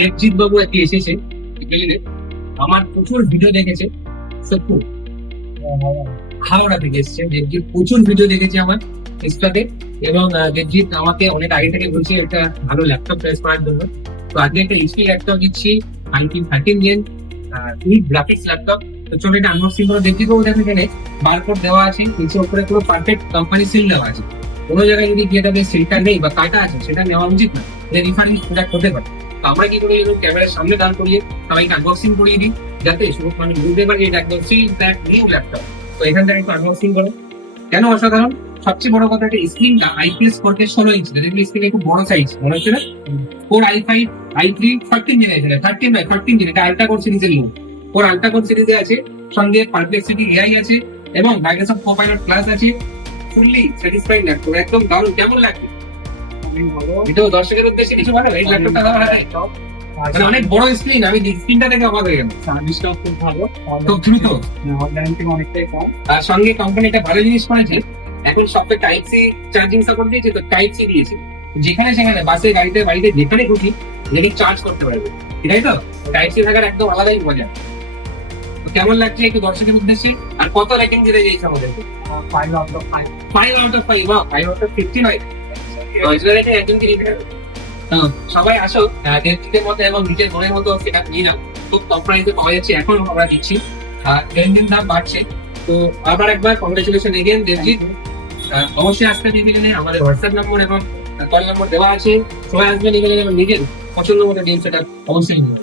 দেবজিৎ বাবু আজকে এসেছে বুঝলে, আমার প্রচুর ভিডিও দেখেছে সত্যি। হাওড়া থেকে এসছে দেবজিৎ, প্রচুর ভিডিও দেখেছে আমার ইনস্টাতে। এবং দেবজিৎ আমাকে অনেক আগে থেকে বলছে একটা ভালো ল্যাপটপ চয়েস করার জন্য। তো আজকে একটা এইচপি ল্যাপটপ দিচ্ছি, i3 13 gen with graphics laptop. তো চলো এটা আনবক্সিং করে দেবজিৎ বাবু দেখো, এখানে বারকোড দেওয়া আছে, নিচে উপরে পুরো পারফেক্ট কোম্পানি সিল দেওয়া আছে। কোনো জায়গায় যদি গিয়ে তাদের সিলটা নেই বা কাটা আছে, সেটা নেওয়া উচিত না, এটা রিফান্ড প্রোডাক্ট হতে পারে। তো আমরা কি করি, ক্যামেরার সামনে দাঁড় করিয়ে সবাইকে আনবক্সিং করিয়ে দিই, যাতে শুধু মানে বুঝতে পারি এটা একদম সিল প্যাক নিউ ল্যাপটপ। তো এখান থেকে একটু আনবক্সিং করো। কেন অসাধারণ, সবচেয়ে বড় কথা, একটা স্ক্রিনটা আইপিএস 4K 16 ইঞ্চি, দেখবি স্ক্রিনে খুব বড় সাইজ মনে হচ্ছে না। Core i5 i3 13 generation 13 by 14 gen, এটা আল্ট্রা কোর সিরিজের নিউ। ওর আল্ট্রা কোর সিরিজে আছে, সঙ্গে পারপ্লেক্সিটি এআই আছে এবং মাইক্রোসফট কোপাইলট প্লাস আছে। ফুললি স্যাটিসফাইড ল্যাপটপ, একদম দারুণ। কেমন লাগছে? এটা দর্শকের উদ্দেশ্যে কিছু বলো, এই ল্যাপটপটা আমার হাতে মানে অনেক বড় স্ক্রিন, আমি স্ক্রিনটা দেখে অবাক হয়ে গেলাম। সার্ভিসটাও খুব ভালো, খুব দ্রুত, অনলাইন থেকে অনেকটাই কম। আর সঙ্গে কোম্পানি একটা ভালো জিনিস করেছে, এখন সবটা টাইপ সি চার্জিং সাপোর্ট দিয়েছে। তো টাইপ সি দিয়েছে, যেখানে সেখানে বাসে গাড়িতে বাড়িতে যেখানে খুশি যেখানে চার্জ করতে পারবে, তাই তো। টাইপ সি থাকার একদম আলাদাই মজা। তো কেমন লাগছে একটু দর্শকের উদ্দেশ্যে, আর কত রেটিং দিতে চাইছে আমাদেরকে? 5 out of 5। 5 আউট অফ 5, বা 5 আউট অফ 50 নয়, একজনকে দিতে হবে। তো সবাই আসো, দেবজিতের মতো এবং নিজের মনের মতো সেটা নিয়ে নাও। খুব কম প্রাইসে পাওয়া যাচ্ছে, এখন আমরা দিচ্ছি। আর দিন দিন দাম বাড়ছে। তো আবার একবার কংগ্রেচুলেশন এগেন দেবজিৎ। অবশ্যই আসতে নিবেদনে আমাদের হোয়াটসঅ্যাপ নম্বর এবং কল নম্বর দেওয়া আছে, সবাই আসবেন নিবেদনে এবং নিজের পছন্দ মতো ডিল সেটা অবশ্যই নিবেন।